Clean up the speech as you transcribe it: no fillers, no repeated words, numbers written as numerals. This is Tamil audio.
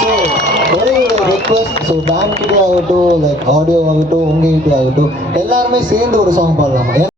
ஸோ ஒரே ஒரு ரெக்வஸ்ட், ஸோ பேண்ட் கிட்டே ஆகட்டும், லைக் ஆடியோ ஆகட்டும், உங்ககிட்ட ஆகட்டும், எல்லாருமே சேர்ந்து ஒரு சாங் பாடலாமா?